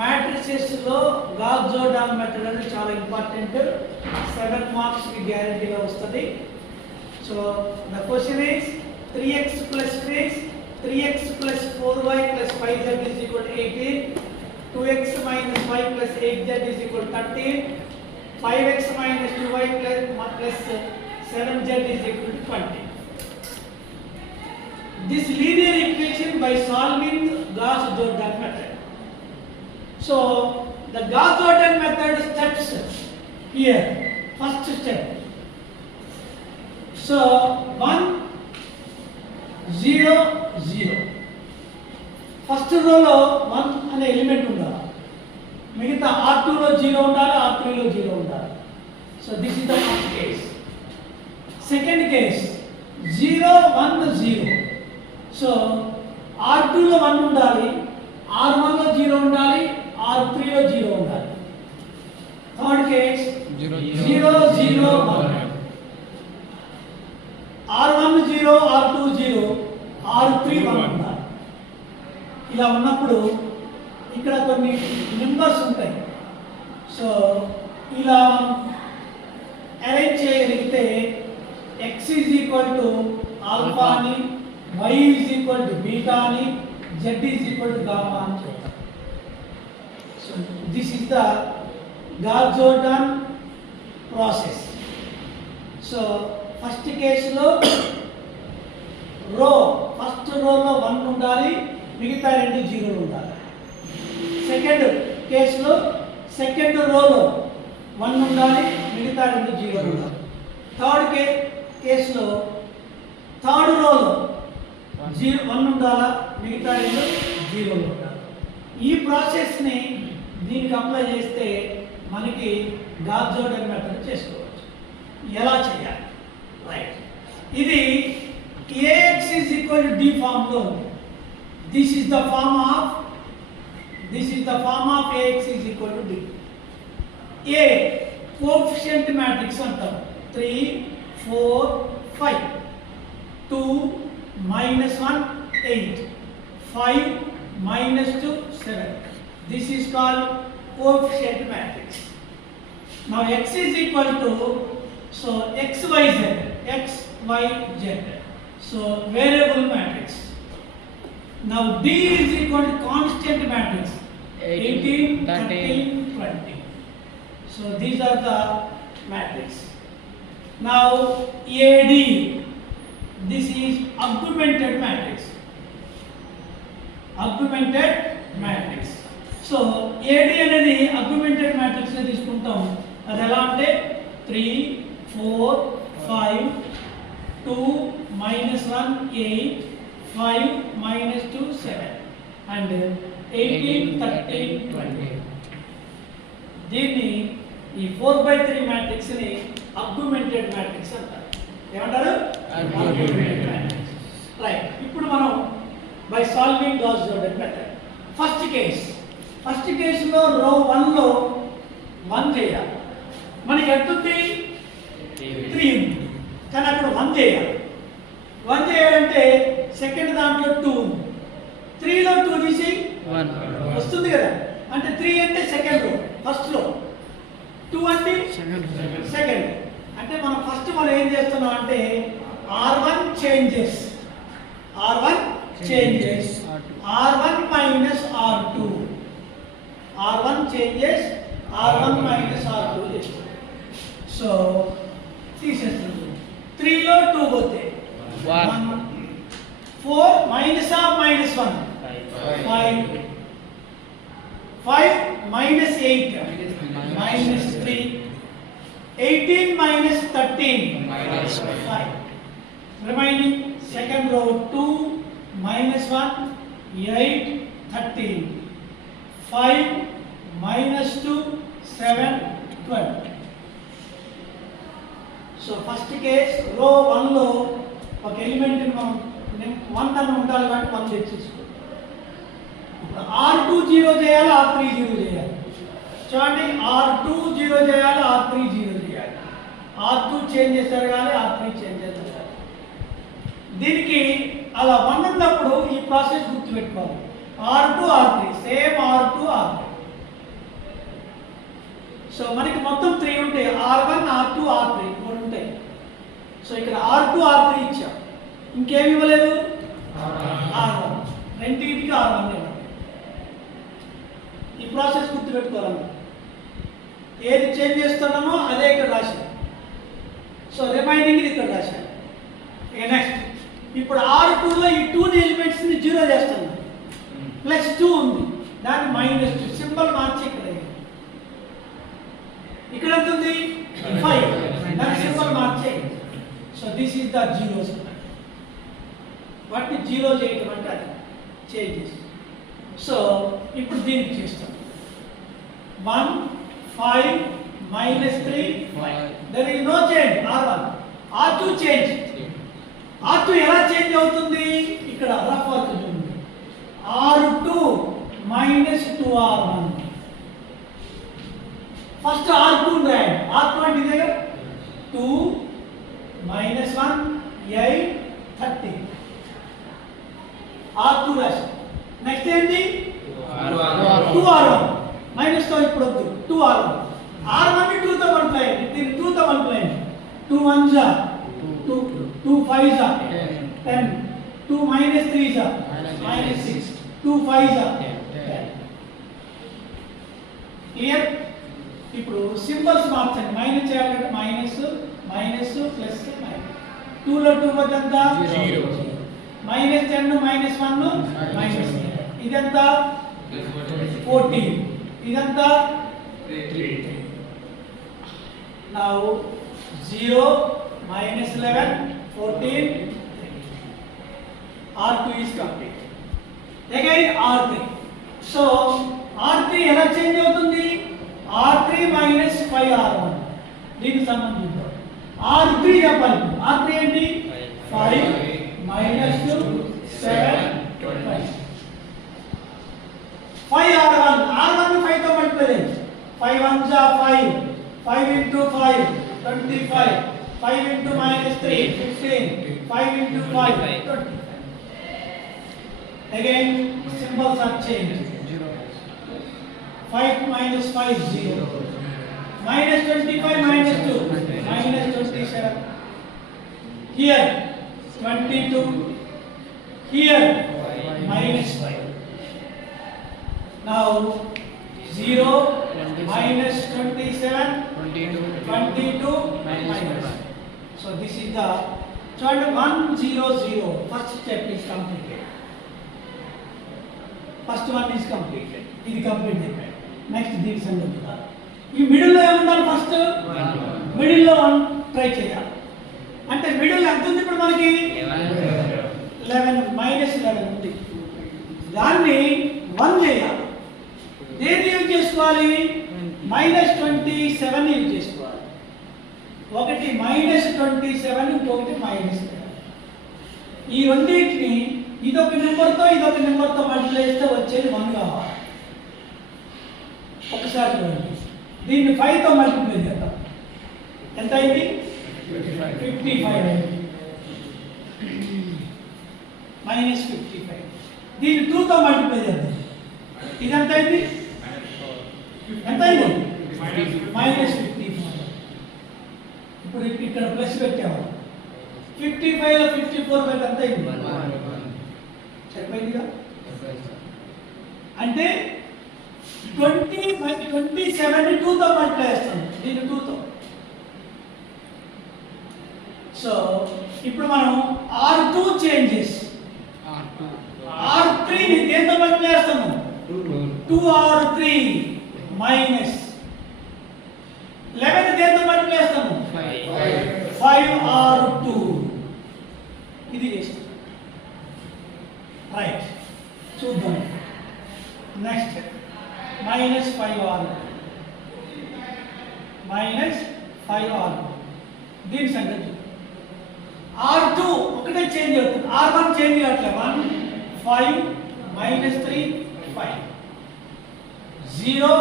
మ్యాట్రిసెస్లో gas Jordan method అనేది చాలా important. 7 marks కి గ్యారెంటీగా వస్తుంది. So the question is 3x plus 3x plus 4y plus 5z is equal to 18, 2x minus y plus 8z is equal to 13, 5x minus 2y plus 7z is equal to 20. This linear equation by solving Gauss-Jordan method. So the Gauss-Jordan method steps here. First step. So 1 0 0. First row లో 1 అనే element ఉండాలి. మిగతా R2 లో 0 ఉండాలి, R3 లో 0 ఉండాలి. So this is the first case. Second case 0 1 0. So R2 లో 1 ఉండాలి, R1 లో 0 ఉండాలి, R3 లో 0 ఉండాలి. Third case 0 0 1. R1 0, R2 0, R3 1 ఉండాలి. ఇలా ఉన్నప్పుడు ఇక్కడ కొన్ని నెంబర్స్ ఉంటాయి. సో ఇలా అరేంజ్ చేయగలిగితే x is equal to alpha అని, y is equal to beta అని, z is equal to gamma అని చెప్తాం. So this is the gas-Jordan process. So first కేసులో ఫస్ట్ రోలో 1 ఉండాలి, మిగతా 2 0 ఉండాలి. సెకండ్ కేసులో సెకండ్ రోలో 1 ఉండాలి, మిగతా 2 0 ఉండాలి. థర్డ్ కేసులో థర్డ్ రోలో 1 ఉండాలా, మిగతా 2 0 ఉండాలి. ఈ ప్రాసెస్ని దీనికి అప్లై చేస్తే మనకి గాస్-జోర్డాన్ మెథడ్ చేసుకోవచ్చు. ఎలా చేయాలి? రైట్, ఇది ax is equal to d form లో ఉంది. This is the form of ax is equal to d. A coefficient matrix అంటాం. 3 4 5, 2 minus 1 8, 5 minus 2 7. This is called coefficient matrix. Now x is equal to, so x y z. So variable matrix. Now D is equal to constant matrix. 18, 13, 20. So these are the matrix. Now AD, this is augmented matrix. So AD అనేది augmented matrix లో తీసుకుంటాం. అది ఎలా అంటే 3 4 5 2 minus 1 8, 5 minus 2 7, and 18 13 20. దీన్ని ఈ 4/3 matrix ని augmented matrix అంటారు. ఏమంటారు? Augmented matrix. రైట్, ఇప్పుడు మనం by solving gas-Jordan method first కేసులో రో 1 లో 1 చేయాలి. మనకి ఎంత ఉంది? 3 ఉంది, కానీ అక్కడ 1 చేయాలి. 1 చేయాలంటే సెకండ్ దాంట్లో 2 ఉంది. 3 లో 2 తీసి 1 వస్తుంది కదా, అంటే 3 అంటే సెకండ్ రో, ఫస్ట్ లో 2 అంటే సెకండ్. అంటే మనం ఫస్ట్ ఏం చేస్తున్నాం అంటే R1 changes R1 minus R2, R1 changes R1 minus R2. So తీసేస్తున్నాం. 3 లో 2 పోతే 1, 4 minus 1 5, 5 minus 8 minus 3, 18 minus 13 5. Remaining second row 2 minus 1 8 13, 5 minus 2 7 12. So first case రో 1 లో ఒక ఎలిమెంట్ మనం 1 అని ఉండాలి కాబట్టి 1 తెచ్చేసుకో. R2 0 చేయాలి, R3 0 చేయాలి. చూడండి, R2 0 చేయాలి, R3 0 చేయాలి. R2 చేంజెస్ జరగాలి, R3 చేంజెస్ జరగాలి. దీనికి అలా 1 ఉన్నప్పుడు ఈ ప్రాసెస్ గుర్తుపెట్టుకోవాలి. R2 R3 same R2 R3. So మనకి మొత్తం 3 ఉంటాయి, R1 R2 R3 3 ఉంటాయి. సో ఇక్కడ R2 R3 ఇచ్చాం, ఇంకేమి ఇవ్వలేదు, R1 రెండింటికి R1 ఇవ్వండి. ఈ ప్రాసెస్ గుర్తుపెట్టుకోవాలి, ఏది చేంజ్ చేస్తున్నామో అదే ఇక్కడ రాశాను. సో రిమైనింగ్ ఇక్కడ రాశాను. ఇక నెక్స్ట్ ఇప్పుడు R2లో ఈ 2 ఎలిమెంట్స్ని 0 చేస్తున్నాం, ప్లస్ 2 ఉంది, దాన్ని -2 సింబల్ మార్చి ఇక్కడ ఎంత ఉంది 5, దాని సింబల్ మార్చే. So this is the zeros. వాటిని 0 చేయటం అంటే అది చేంజెస్. సో ఇప్పుడు దీనికి చేస్తాం 1 5 -3 5. There is no change. R1 R2 change. R2 ఎలా చేంజ్ అవుతుంది, ఇక్కడ రఫ్ అవుతుంది. R2 -2R1. ఫస్ట్ R2 రాయండి. R2 అంటే ఇదే కదా, 2 -1 8 30. R2 రాసి నెక్స్ట్ ఏంటి 2R1 మైనస్ తో ఇప్పుడు వద్దు, 2R1. R1 ని 2 తో మల్టిప్లై చేయండి, దీన్ని 2 తో మల్టిప్లై చేయండి. 2 1 జా 2, 2 5 జా 10, 2 -3 జా -6, 2 5 జా 10. క్లియర్? ఇప్పుడు సింబల్స్ మార్చండి. మైనస్ చేయాలంటే మైనస్ మైనస్ ప్లస్ మైనస్. 2 లో 2 వద్ద ఎంత 0, -10 -1 మైనస్. ఇదంత 14, ఇదంతా 3. Now 0 -11 14. R2 is complete. Again R3. So R3 ఎలా చేంజ్ అవుతుంది, R3 -5R1. దీనికి సంబంధించి R3 చెప్పాలి. R3 ఏంటి 5 -2 7 5. 5R1. R1 ని 5 తో మల్టిప్లై చేయండి. 5 1 జా 5, 5 into 5 25, 5 into -3 15, 5 into 5 25. Again symbols are changed. 5 minus 5 0, -25 -2 -27. Here 22, here -5. Now 0 -27 22 minus. So this is the chart 1 0 0. First step is completed. First one is completed. ఇది complete అయిపోయింది. Next దీని సంగతి ఈ మిడిల్లో ఏముండాలి, ఫస్ట్ మిడిల్లో 1 ట్రై చేయాలి. అంటే మిడిల్ ఎంత ఉంది ఇప్పుడు మనకి 11 -11 ఉంది, దాన్ని 1 చేయాలి. దేన్ని యూజ్ చేసుకోవాలి, -27 యూజ్ చేసుకోవాలి. ఒకటి -27 ఇంకొకటి -11. ఈ రెండింటిని ఇదొక నెంబర్తో మల్టిప్లై చేస్తే వచ్చేది 1 కావాలి. ఒకసారి చూడండి, దీన్ని 5 తో మల్టిప్లై చేద్దాం. ఎంత అయింది 55 అయింది. -55. దీన్ని 2 తో మల్టిప్లై చేద్దాం. ఇది ఎంత అయింది, ఎంత అయింది -54. ఇప్పుడు ఇక్కడ ప్లస్ పెట్టాము. 55 లో 54 పెడితే ఎంత అయింది, చెప్పండిగా. అంటే 27 ని 2 తో మల్టిప్లై చేస్తాం, దీన్ని 2 తో. సో ఇప్పుడు మనం R2 చేంజెస్, R3 ని దేంతో మల్టిప్లై చేస్తాము, 2R3 మైనస్ 11 దేంతో మల్టిప్లై చేస్తాము, 5R2. ఇది చేస్తాం. రైట్, చూద్దాం. నెక్స్ట్ -5R2 దీని సంగతి. R2 ఒకటే చేంజ్ అవుతుంది, R1 చేంజ్ అవ్వట్లేదు. 1 5 -3 5, 0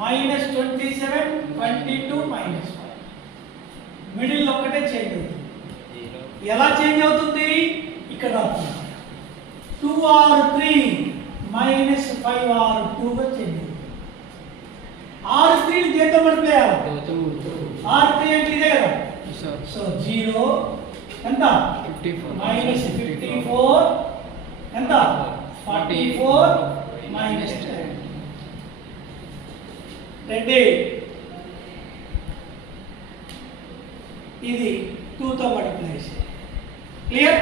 -27 22 -5. మిడిల్ ఒకటే చేంజ్ అవుతుంది. ఎలా చేంజ్ అవుతుంది, ఇక్కడ 2R3 -5R2 గా చేంజ్ అవుతుంది. R3 ని దేంతో మల్టిప్లై చేయాలి? 2. R3 అంటే ఇదే కదా. Sir. సో 0 ఎంత? 54. మైనస్ 54 ఎంత? 44 మైనస్ 10. రెడీ? ఇది 2 తో మల్టిప్లై చేసి క్లియర్.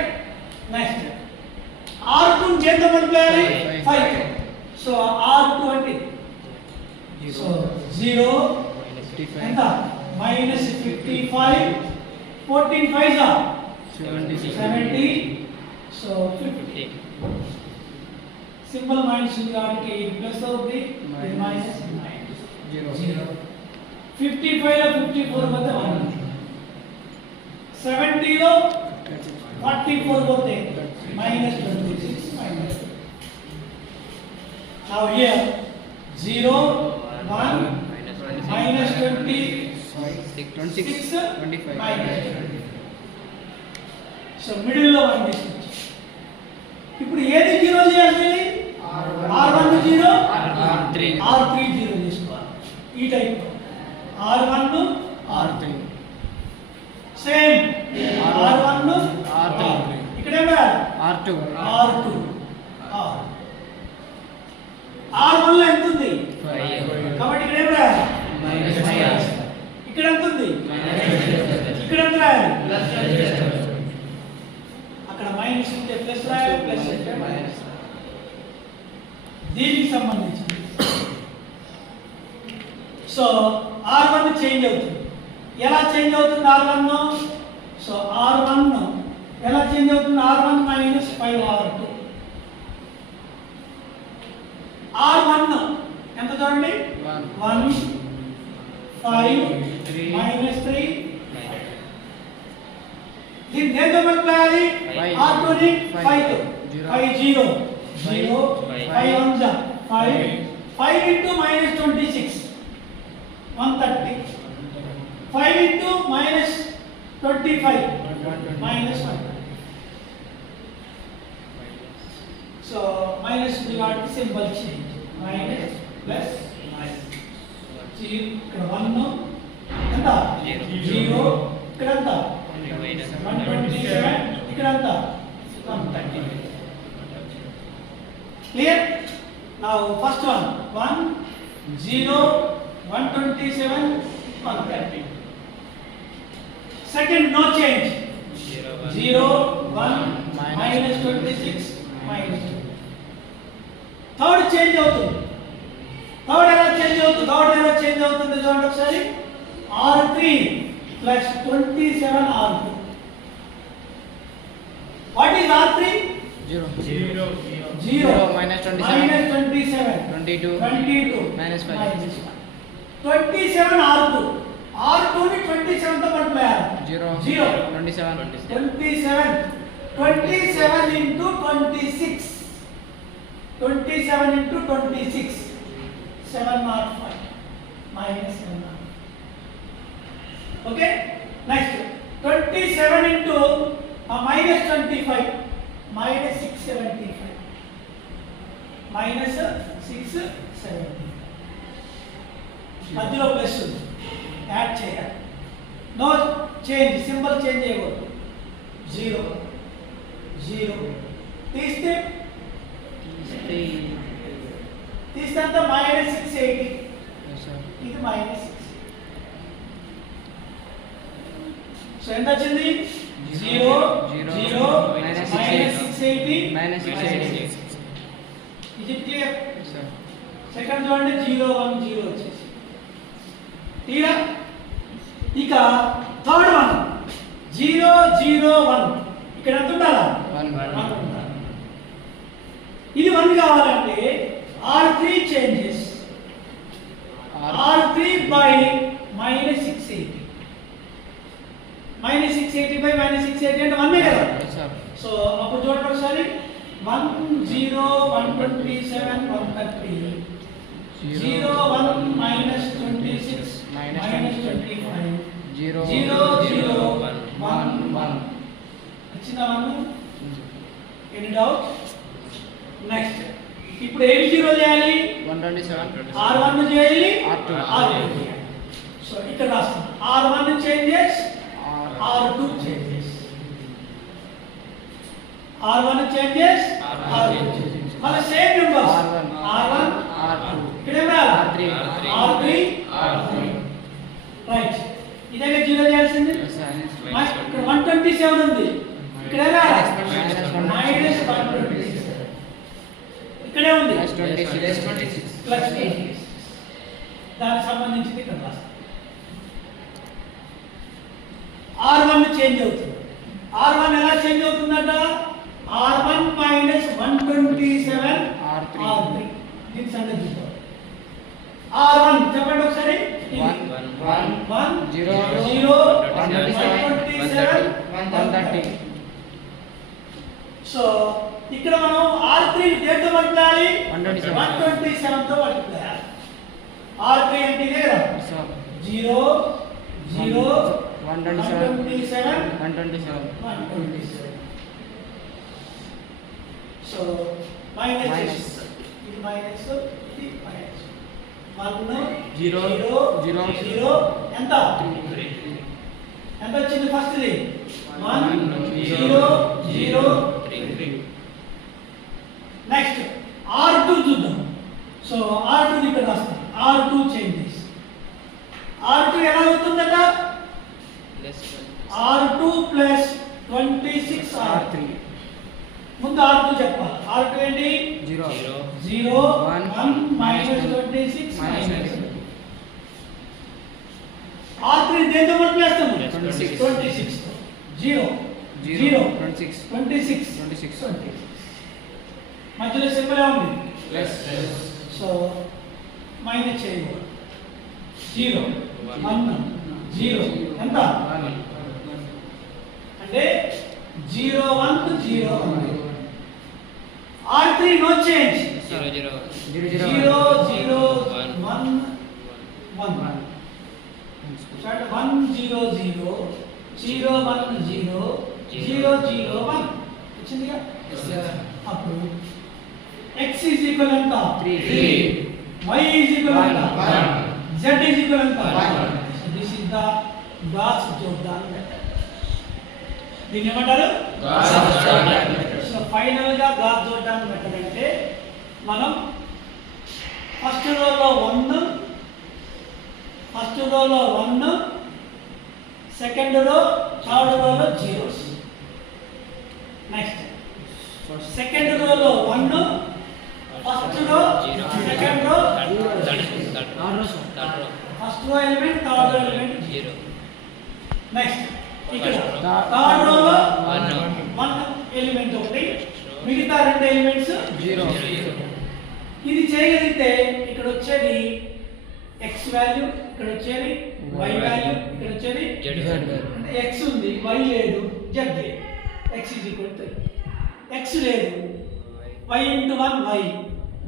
నెక్స్ట్ R2 ని దేంతో మల్టిప్లై చేయాలి? 5 తో. సో R2 అంటే సో 0 ఎంత? Minus 55 14 5 70 so 50. సింపుల్ మైనస్ ఉంది కాబట్టి ప్లస్ అవుతుంది, ఇది మైనస్ 0. 55 లో 54 పోతే 1, 70 లో 44 పోతే minus 26 minus. Now here 0 1 minus 26 minus 20. So middle లో 1 తీసుకోవచ్చు. ఇప్పుడు ఏది 0 చేయాలి? R1 0 R3 0 తీసుకోవాలి. ఈ type R1 R3 same R1 R3 ఇక్కడ ఏం రాయాలి? R2 R1 లో ఎంత ఉంది? 5. కాబట్టి ఇక్కడ ఏం రాయాలి? మైనస్. ఇక్కడ ఎంత ఉంది? ఇక్కడ ఎంత రాయాలి? ప్లస్. అక్కడ మైనస్ ఉంటే ప్లస్ రాయాలి, ప్లస్ ఉంటే మైనస్. దీనికి సంబంధించి సో R1 చేంజ్ అవుతుంది. ఎలా చేంజ్ అవుతుంది R1? సో R1 ఎలా చేంజ్ అవుతుంది? R1 minus 5 R2. R1 ఎంత చూడండి? 1 5 మైనస్ 3. దీన్ని దేంతో మల్టిప్లై చేయాలి? R2 ని 5 తో. 5 0 0 5 1 5 5 into minus 26 130. 5 into minus 25 minus 1. So minus we got symbol change. Minus plus minus. See ఇక్కడ 1 ఎంత? 0 ఇక్కడ ఎంత? 127 ఇక్కడ ఎంత? 130. Clear? Now first one 1 0 127 130. Second no change. 0 1 minus 26 minus 2. Third change అవుతుంది. థర్డ్ ఎలా చేంజ్ అవుతుంది చూడండి ఒకసారి. R3 plus 27 R2. What is R3? 0 minus 27 22 minus 5 27 R2. R2 ని 27 తో మల్టిప్లై చేయాలి. 0 27 into 26 27 into 26 705 minus 705. Okay, next 27 into minus 25 minus 675 minus 675. మధ్యలో plus ఉంది, యాడ్ చేయాలి. నో చేంజ్, సింబల్ చేంజ్ చేయకూడదు. 0 0 తీస్తే అంత minus 680. ఇది minus 6. సో ఎంత వచ్చింది? 0 0 minus 680 minus 680. ఇది క్లియర్? సెకండ్ చూడండి 0 1 0 వచ్చేసి తీరా. ఇక థర్డ్ వన్ 0 0 1 ఇక్కడ ఎంత ఉండాలా? 1 ఉండాలి. ఇది 1 కావాలంటే R3 changes. R3 by minus 680. Minus 680 by minus 680 అంటే 1 కదా. సో అప్పుడు చూడండి ఒకసారి 1 0 127 130 0 1 minus 26 minus 25 0 0 1 1 వచ్చిందా 1? Any doubt? నెక్స్ట్ ఇప్పుడు ఏమి జీరో చేయాలి? 127. R1 చేయాలి, R2 చేయాలి. సో ఇక్కడ రాస్తాం R1 changes, R2 changes. R1 changes, R2 changes. మళ్ళీ సేమ్ నెంబర్స్ R1 R2 ఇక్కడ R3 రైట్. ఇదే జీరో చేయాల్సింది. ఇక్కడ 127 ఉంది, ఇక్కడ -127 ఇక్కడే ఉంది ప్లస్ 26. దానికి సంబంధించింది ఇక్కడ రాస్తాం. R1 చేంజ్ అవుతుంది. R1 ఎలా చేంజ్ అవుతుందట? R1 minus 127 R3. దీని సంగతి చూద్దాం. R1 చెప్పండి ఒకసారి. 1 0 0 127 130. సో ఇక్కడ మనం R3 దేంతో మల్టిప్లై 127 127 తో మల్టిప్లై. R3 అంటే ఇదే కదా, 0 0 127 127. సో మైనస్ ఇది మైనస్ ఇది మైనస్ 1 0 0 ఎంత వచ్చింది? First the 1 0 0 3. నెక్స్ట్ R2 చూద్దాం. సో R2 ఇక్కడ రాస్తాం. R2 changes. R2 ఎలా అవుతుందట? R2 plus 26 R3. ముందు R2 చెప్పాలి. R2 ఏంటి? 0 1 మైనస్ 26 మైనస్. R3 దేంతో మల్టిప్లై చేస్తాము? 26 0 0 26 మధ్యలో సింబల్ ఉంది ప్లస్. సో మైనస్ చేయండి. 0 1 0 ఎంత అంటే 0 1 0 1. R3 no change. 0 0 1 1. Start 1 0 0 0 1 0 0 0 1. వచ్చిందిగా? అప్పుడు x is equal ఎంత? 3. y is equal ఎంత? 1. z is equal ఎంత? 1. So this is the Gauss Jordan method. దీన్ని ఏమంటారు? Gauss Jordan method. So final గా Gauss Jordan method అంటే మనం ఫస్ట్ రోలో 1 సెకండ్ రో థర్డ్ రోలో జీరోస్. నెక్స్ట్ సెకండ్ రోలో 1 first row second row first row element third row element 0. Next ఇక్కడ third రోలో 1 ఎలిమెంట్ ఒకటి, మిగతా 2 ఎలిమెంట్స్ 0. ఇది చేయగలిగితే ఇక్కడ వచ్చేది x వాల్యూ, ఇక్కడ వచ్చేది y వాల్యూ, ఇక్కడ వచ్చేది z వాల్యూ. అంటే x ఉంది, y లేదు, z లేదు. x is equal to x లేదు, y into 1 y,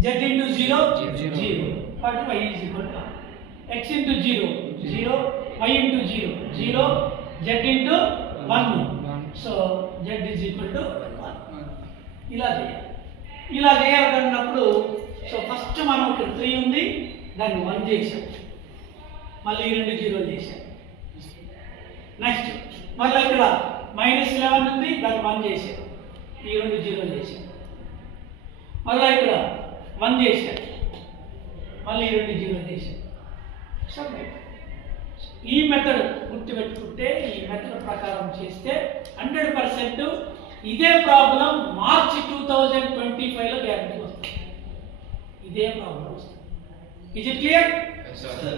z into 0 0. కాబట్టి y is equal to x into 0 0, y into 0 0, z into 1. So z is equal to 1. ఇలా చేయాలన్నప్పుడు so first మనం ఇక్కడ 3 ఉంది, దాన్ని 1 చేసాం, మళ్ళీ 2 0 చేసాం. నెక్స్ట్ మళ్ళీ ఇక్కడ -11 ఉంది, దాన్ని 1 చేసాం, ఈ 2 0 చేసాం. మళ్ళీ ఇక్కడ 1 చేసాం, మళ్ళీ 2 0 చేసాం. సబ్మిట్. ఈ మెథడ్ గుర్తుపెట్టుకుంటే, ఈ మెథడ్ ప్రకారం చేస్తే 100% ఇదే ప్రాబ్లం మార్చి 2025లో గ్యారెంటీ వస్తుంది. ఇదే ప్రాబ్లం వస్తుంది. Is it clear? Yes, sir.